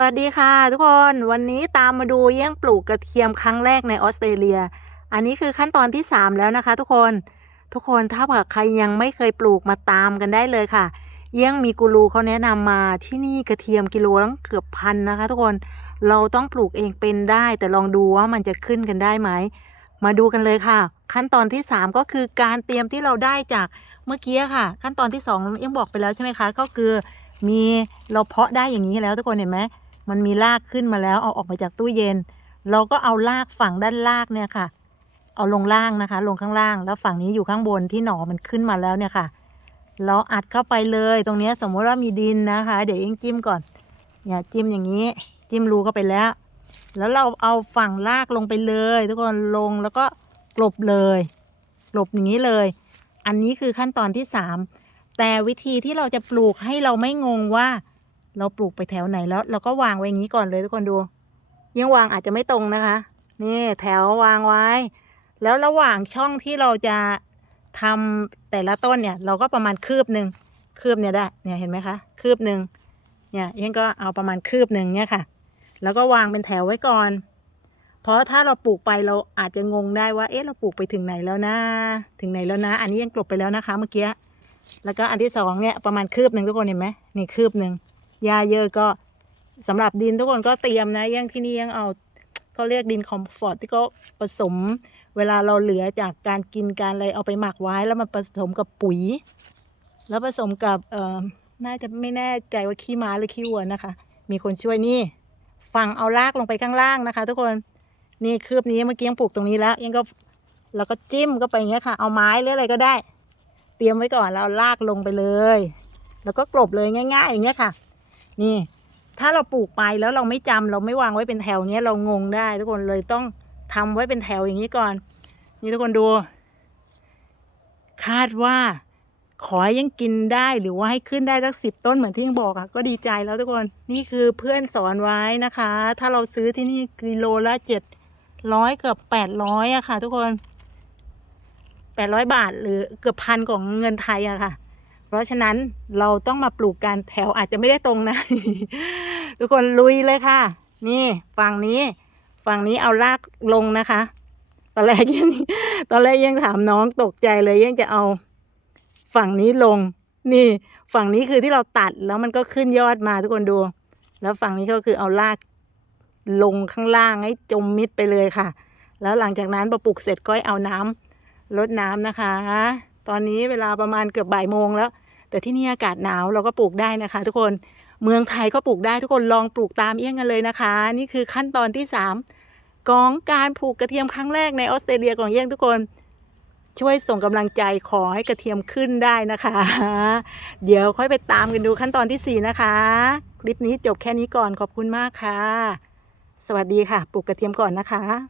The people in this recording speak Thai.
สวัสดีค่ะทุกคนวันนี้ตามมาดูเยี่ยงปลูกกระเทียมครั้งแรกในออสเตรเลีย อันนี้คือขั้นตอนที่ 3 แล้วนะคะ ทุกคนทุกคนถ้าเผื่อใครยังไม่เคยปลูกมาตามกันได้เลยค่ะ เยี่ยงมีกูรูเขาแนะนำมาที่นี่กระเทียมกิโลละเกือบพันนะคะ ทุกคนเราต้องปลูกเองเป็นได้ แต่ลองดูว่ามันจะขึ้นกันได้ไหมมาดูกันเลยค่ะ ขั้นตอนที่ 3 ก็คือการเตรียมที่เราได้จากเมื่อกี้ค่ะ ขั้นตอนที่2ยังบอกไปแล้วใช่ไหมคะ ก็คือมีเราเพาะได้อย่างนี้แล้วทุกคนเห็นไหม มันมีรากขึ้นมาแล้วเอาออกมาจากตู้เย็น เราก็เอารากฝั่งด้านลางเนี่ยค่ะ เอาลงล่างนะคะ ลงข้างล่าง แล้วฝั่งนี้อยู่ข้างบนที่หนอมันขึ้นมาแล้วเนี่ยค่ะ เราอัดเข้าไปเลยตรงนี้สมมติว่ามีดินนะคะ เดี๋ยวเองจิ้มก่อนเนี่ยจิ้มอย่างนี้ จิ้มรูเข้าไปแล้ว แล้วเราเอาฝั่งรากลงไปเลย ทุกคนลงแล้วก็กลบเลยกลบอย่างนี้เลย อันนี้คือขั้นตอนที่สามแต่วิธีที่เราจะปลูกให้เราไม่งงว่า เราปลูกไปแถวไหนแล้ว เราก็วางไว้อย่างนี้ก่อนเลยทุกคนดู ยังวางอาจจะไม่ตรงนะคะ นี่แถววางไว้ แล้วระหว่างช่องที่เราจะทำแต่ละต้นเนี่ย เราก็ประมาณคืบหนึ่งคืบเนี่ยได้ เนี่ยเห็นไหมคะ คืบหนึ่งเนี่ยยังก็เอาประมาณคืบหนึ่งเนี่ยค่ะ แล้วก็วางเป็นแถวไว้ก่อน เพราะถ้าเราปลูกไปเราอาจจะงงได้ว่า เอ๊ะเราปลูกไปถึงไหนแล้วนะ ถึงไหนแล้วนะ อันนี้ยังกลบไปแล้วนะคะ เมื่อกี้ แล้วก็อันที่สองเนี่ยประมาณคืบหนึ่งทุกคนเห็นไหมนี่คืบหนึ่ง หญ้าเยอะก็สำหรับดินทุกคนก็เตรียมนะยังที่นี่ยังเอาเขาเรียกดินคอมฟอร์ตที่ก็ผสม เวลาเราเหลือจากการกินการอะไรเอาไปหมักไว้แล้วมันผสมกับปุ๋ย แล้วผสมกับเอ่อน่าจะไม่แน่ใจว่าขี้ม้าหรือขี้วัวนะคะ มีคนช่วยนี่ฝังเอารากลงไปข้างล่างนะคะ ทุกคนนี่คืบนี้เมื่อกี้ยังปลูกตรงนี้แล้ว ยังก็แล้วก็จิ้มก็ไปอย่างเงี้ยค่ะ เอาไม้หรืออะไรก็ได้ เตรียมไว้ก่อนแล้วเอารากลงไปเลย แล้วก็กลบเลยง่าย ๆ อย่างเงี้ยค่ะ นี่ ถ้าเราปลูกไปแล้วเราไม่จำเราไม่วางไว้เป็นแถวเนี้ยเรางงได้ ทุกคนเลยต้องทำไว้เป็นแถวอย่างนี้ก่อน นี่ทุกคนดู คาดว่าขอให้ยังกินได้หรือว่าให้ขึ้นได้สักสิบต้นเหมือนที่ยังบอกอะก็ดีใจแล้วทุกคนนี่คือเพื่อนสอนไว้นะคะ ถ้าเราซื้อที่นี่กิโลละเจ็ดร้อยเกือบแปดร้อยอะค่ะ ทุกคนแปดร้อยบาทหรือเกือบพันของเงินไทยอะค่ะ เพราะฉะนั้นเราต้องมาปลูกกันแถวอาจจะไม่ได้ตรงนะ ทุกคนลุยเลยค่ะ นี่ฝั่งนี้ฝั่งนี้เอารากลงนะคะ ตอนแรกยังตอนแรกยังถามน้องตกใจเลยยังจะเอาฝั่งนี้ลง นี่ฝั่งนี้คือที่เราตัดแล้วมันก็ขึ้นยอดมาทุกคนดู แล้วฝั่งนี้ก็คือเอารากลงข้างล่างให้จมมิดไปเลยค่ะ แล้วหลังจากนั้นพอปลูกเสร็จก็ใหเอาน้ำลดน้ำนะคะ ตอนนี้เวลาประมาณเกือบบ่ายโมงแล้ว แต่ที่นี่อากาศหนาวเราก็ปลูกได้นะคะ ทุกคนเมืองไทยก็ปลูกได้ทุกคนลองปลูกตามเอี้ยงกันเลยนะคะ นี่คือขั้นตอนที่สามของการปลูกกระเทียมครั้งแรกในออสเตรเลียของเอี้ยงทุกคน ช่วยส่งกำลังใจขอให้กระเทียมขึ้นได้นะคะ เดี๋ยวค่อยไปตามกันดูขั้นตอนที่สี่นะคะ คลิปนี้จบแค่นี้ก่อนขอบคุณมากค่ะ สวัสดีค่ะ ปลูกกระเทียมก่อนนะคะ